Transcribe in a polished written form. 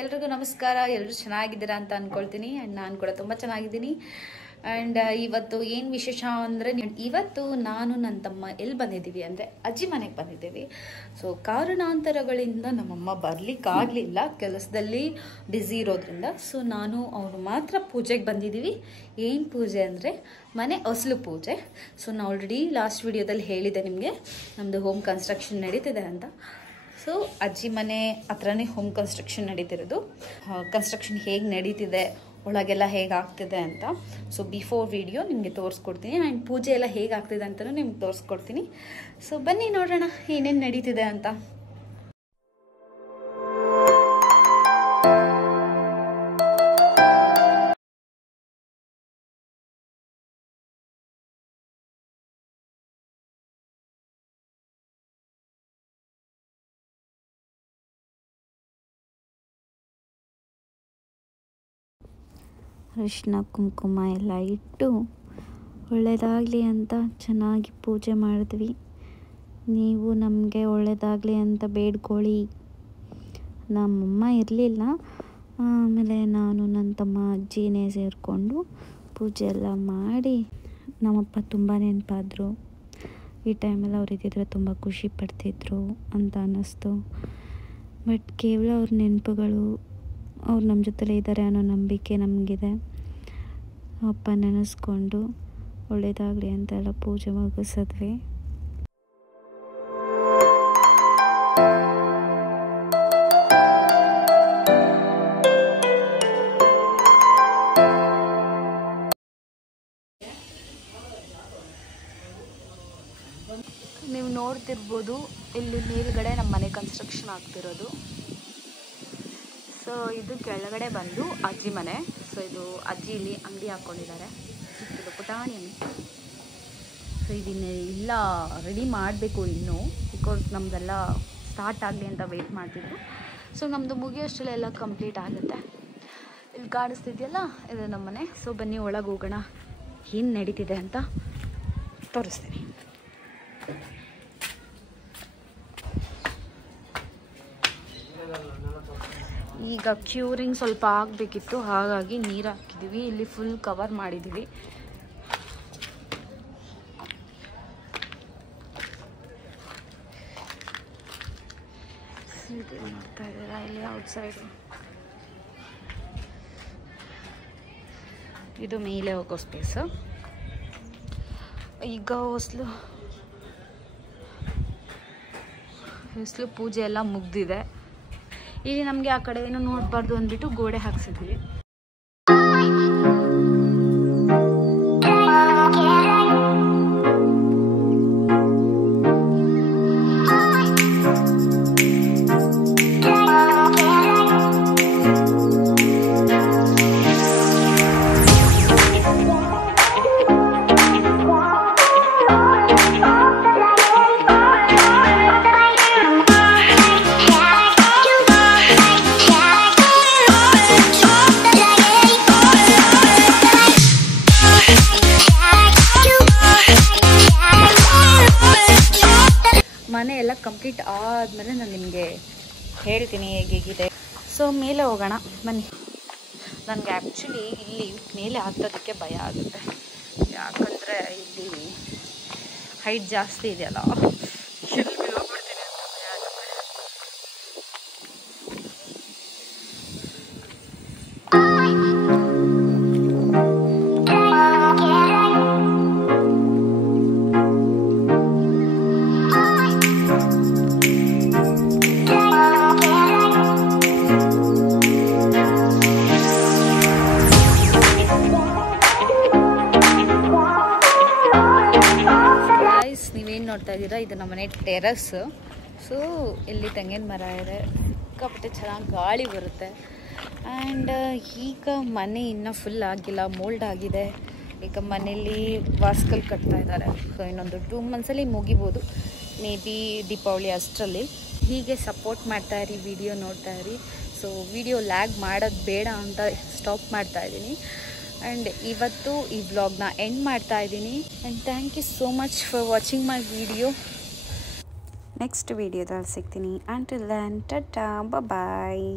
ಎಲ್ರಿಗೂ ನಮಸ್ಕಾರ. ಎಲ್ಲರೂ ಚೆನ್ನಾಗಿದ್ದೀರಾ ಅಂತ ಅನ್ಕೊಳ್ತೀನಿ. ಆ್ಯಂಡ್ ನಾನು ಕೂಡ ತುಂಬ ಚೆನ್ನಾಗಿದ್ದೀನಿ. ಆ್ಯಂಡ್ ಇವತ್ತು ಏನು ವಿಶೇಷ ಅಂದರೆ, ಇವತ್ತು ನಾನು ನನ್ನ ತಮ್ಮ ಎಲ್ಲಿ ಬಂದಿದ್ದೀವಿ ಅಂದರೆ ಅಜ್ಜಿ ಮನೆಗೆ ಬಂದಿದ್ದೀವಿ. ಸೊ ಕಾರಣಾಂತರಗಳಿಂದ ನಮ್ಮಮ್ಮ ಬರಲಿಕ್ಕಾಗಲಿಲ್ಲ, ಕೆಲಸದಲ್ಲಿ ಬ್ಯುಸಿ ಇರೋದ್ರಿಂದ. ಸೊ ನಾನು ಅವರು ಮಾತ್ರ ಪೂಜೆಗೆ ಬಂದಿದ್ದೀವಿ. ಏನು ಪೂಜೆ ಅಂದರೆ ಮನೆ ಹೊಸಲು ಪೂಜೆ. ಸೊ ನಾನು ಆಲ್ರೆಡಿ ಲಾಸ್ಟ್ ವಿಡಿಯೋದಲ್ಲಿ ಹೇಳಿದೆ ನಿಮಗೆ, ನಮ್ಮದು ಹೋಮ್ ಕನ್ಸ್ಟ್ರಕ್ಷನ್ ನಡೀತಿದೆ ಅಂತ. ಸೊ ಅಜ್ಜಿ ಮನೆ ಹತ್ರನೇ ಹೋಮ್ ಕನ್ಸ್ಟ್ರಕ್ಷನ್ ನಡೀತಿರೋದು. ಕನ್ಸ್ಟ್ರಕ್ಷನ್ ಹೇಗೆ ನಡೀತಿದೆ, ಒಳಗೆಲ್ಲ ಹೇಗಾಗ್ತಿದೆ ಅಂತ ಸೊ ಬಿಫೋರ್ ವಿಡಿಯೋ ನಿಮಗೆ ತೋರಿಸ್ಕೊಡ್ತೀನಿ. ಆ್ಯಂಡ್ ಪೂಜೆ ಎಲ್ಲ ಹೇಗಾಗ್ತಿದೆ ಅಂತಲೂ ನಿಮ್ಗೆ ತೋರಿಸ್ಕೊಡ್ತೀನಿ. ಸೊ ಬನ್ನಿ ನೋಡೋಣ ಏನೇನು ನಡೀತಿದೆ ಅಂತ. ಅರಿಶಿನ ಕುಂಕುಮ ಎಲ್ಲ ಇಟ್ಟು ಒಳ್ಳೆಯದಾಗಲಿ ಅಂತ ಚೆನ್ನಾಗಿ ಪೂಜೆ ಮಾಡಿದ್ವಿ. ನೀವು ನಮಗೆ ಒಳ್ಳೆಯದಾಗಲಿ ಅಂತ ಬೇಡ್ಕೊಳ್ಳಿ. ನಮ್ಮಮ್ಮ ಇರಲಿಲ್ಲ, ಆಮೇಲೆ ನಾನು ನನ್ನ ತಮ್ಮ ಅಜ್ಜಿನೇ ಸೇರಿಕೊಂಡು ಪೂಜೆ ಎಲ್ಲ ಮಾಡಿ ನಮ್ಮಪ್ಪ ತುಂಬ ನೆನಪಾದರು. ಈ ಟೈಮಲ್ಲಿ ಅವ್ರು ಇದ್ದಿದ್ರೆ ತುಂಬ ಖುಷಿ ಪಡ್ತಿದ್ರು ಅಂತ ಅನ್ನಿಸ್ತು. ಬಟ್ ಕೇವಲ ಅವ್ರ ನೆನಪುಗಳು, ಅವ್ರು ನಮ್ಮ ಜೊತೆಲೇ ಇದ್ದಾರೆ ಅನ್ನೋ ನಂಬಿಕೆ ನಮಗಿದೆ. ಅಪ್ಪ ನೆನೆಸ್ಕೊಂಡು ಒಳ್ಳೆಯದಾಗಲಿ ಅಂತೆಲ್ಲ ಪೂಜೆ ಮುಗಿಸಿದ್ವಿ. ನೀವು ನೋಡ್ತಿರ್ಬೋದು, ಇಲ್ಲಿ ಮೇಲ್ಗಡೆ ನಮ್ಮ ಮನೆ ಕನ್ಸ್ಟ್ರಕ್ಷನ್ ಆಗ್ತಿರೋದು. ಸೊ ಇದು ಕೆಳಗಡೆ ಬಂದು ಅಜ್ಜಿ ಮನೆ. ಸೊ ಇದು ಅಜ್ಜಿ ಇಲ್ಲಿ ಅಂಗಡಿ ಹಾಕ್ಕೊಂಡಿದ್ದಾರೆ, ಚಿಕ್ಕದು ಪುಟಾಣಿ ಅಂಗಡಿ. ಸೊ ಇದನ್ನೇ ಇಲ್ಲ ರೆಡಿ ಮಾಡಬೇಕು ಇನ್ನೂ, ಬಿಕಾಸ್ ನಮ್ಮದೆಲ್ಲ ಸ್ಟಾರ್ಟ್ ಆಗಲಿ ಅಂತ ವೆಯ್ಟ್ ಮಾಡ್ತಿದ್ರು. ಸೊ ನಮ್ಮದು ಮುಗಿಯೋಷ್ಟರಲ್ಲೆಲ್ಲ ಕಂಪ್ಲೀಟ್ ಆಗುತ್ತೆ. ಇಲ್ಲಿ ಕಾಣಿಸ್ತಿದೆಯಲ್ಲ, ಇದು ನಮ್ಮ ಮನೆ. ಸೊ ಬನ್ನಿ ಒಳಗೆ ಹೋಗೋಣ, ಏನು ನಡೀತಿದೆ ಅಂತ ತೋರಿಸ್ತೀನಿ. ಈಗ ಕ್ಯೂರಿಂಗ್ ಸ್ವಲ್ಪ ಆಗಬೇಕಿತ್ತು, ಹಾಗಾಗಿ ನೀರು ಹಾಕಿದ್ದೀವಿ. ಇಲ್ಲಿ ಫುಲ್ ಕವರ್ ಮಾಡಿದ್ದೀವಿ. ನೋಡ್ತಾ ಇದ್ದೀರಾ ಇಲ್ಲಿ ಔಟ್ಸೈಡ್, ಇದು ಮೇಲೆ ಹೋಗೋ ಸ್ಪೇಸು. ಈಗ ಹೊಸಲು ಪೂಜೆ ಎಲ್ಲ ಮುಗ್ದಿದೆ. ಇಲ್ಲಿ ನಮಗೆ ಆ ಕಡೆ ಏನೂ ನೋಡಬಾರ್ದು ಅಂದ್ಬಿಟ್ಟು ಗೋಡೆ ಹಾಕ್ಸಿದ್ವಿ. ಮನೆ ಎಲ್ಲ ಕಂಪ್ಲೀಟ್ ಆದಮೇಲೆ ನಾನು ನಿಮಗೆ ಹೇಳ್ತೀನಿ ಹೇಗಿದೆ. ಸೊ ಮೇಲೆ ಹೋಗೋಣ ಬನ್ನಿ. ನನಗೆ ಆ್ಯಕ್ಚುಲಿ ಇಲ್ಲಿ ಮೇಲೆ ಹತ್ತೋದಕ್ಕೆ ಭಯ ಆಗುತ್ತೆ, ಯಾಕಂದರೆ ಇಲ್ಲಿ ಹೈಟ್ ಜಾಸ್ತಿ ಇದೆಯಲ್ಲ, ಎಲ್ಲಿ ಹೋಗ್ಬಿಡ್ತೀನಿ ಅಂತ ಭಯ ಆಗುತ್ತೆ. ನೀವೇನು ನೋಡ್ತಾ ಇದ್ದೀರಾ, ಇದು ನಮ್ಮ ಮನೆ ಟೆರಸ್. ಸೊ ಇಲ್ಲಿ ತೆಂಗಿನ ಮರ ಇದೆ, ಸಿಕ್ಕಾಪಟ್ಟೆ ಚೆನ್ನಾಗಿ ಗಾಳಿ ಬರುತ್ತೆ. ಆ್ಯಂಡ್ ಈಗ ಮನೆ ಇನ್ನೂ ಫುಲ್ ಆಗಿಲ್ಲ, ಮೋಲ್ಡ್ ಆಗಿದೆ. ಈಗ ಮನೇಲಿ ವಾಸ್ಕಲ್ ಕಟ್ತಾ ಇದ್ದಾರೆ. ಸೊ ಇನ್ನೊಂದು 2 ಮಂತ್ಸಲ್ಲಿ ಮುಗಿಬೋದು, ಮೇ ಬಿ ದೀಪಾವಳಿ ಅಷ್ಟರಲ್ಲಿ. ಹೀಗೆ ಸಪೋರ್ಟ್ ಮಾಡ್ತಾಯಿರಿ, ವಿಡಿಯೋ ನೋಡ್ತಾಯಿರಿ. ಸೊ ವಿಡಿಯೋ ಲ್ಯಾಗ್ ಮಾಡೋದು ಬೇಡ ಅಂತ ಸ್ಟಾಪ್ ಮಾಡ್ತಾ ಇದ್ದೀನಿ. ಆ್ಯಂಡ್ ಇವತ್ತು ಈ ವ್ಲಾಗ್ನ ಎಂಡ್ ಮಾಡ್ತಾ ಇದ್ದೀನಿ. And thank you so much for watching my video. Next ವಿಡಿಯೋದಲ್ಲಿ ಸಿಗ್ತೀನಿ. ಅಂಟಿಲ್ ದೆನ್ ಟಾಟಾ, ಬಾಯ್.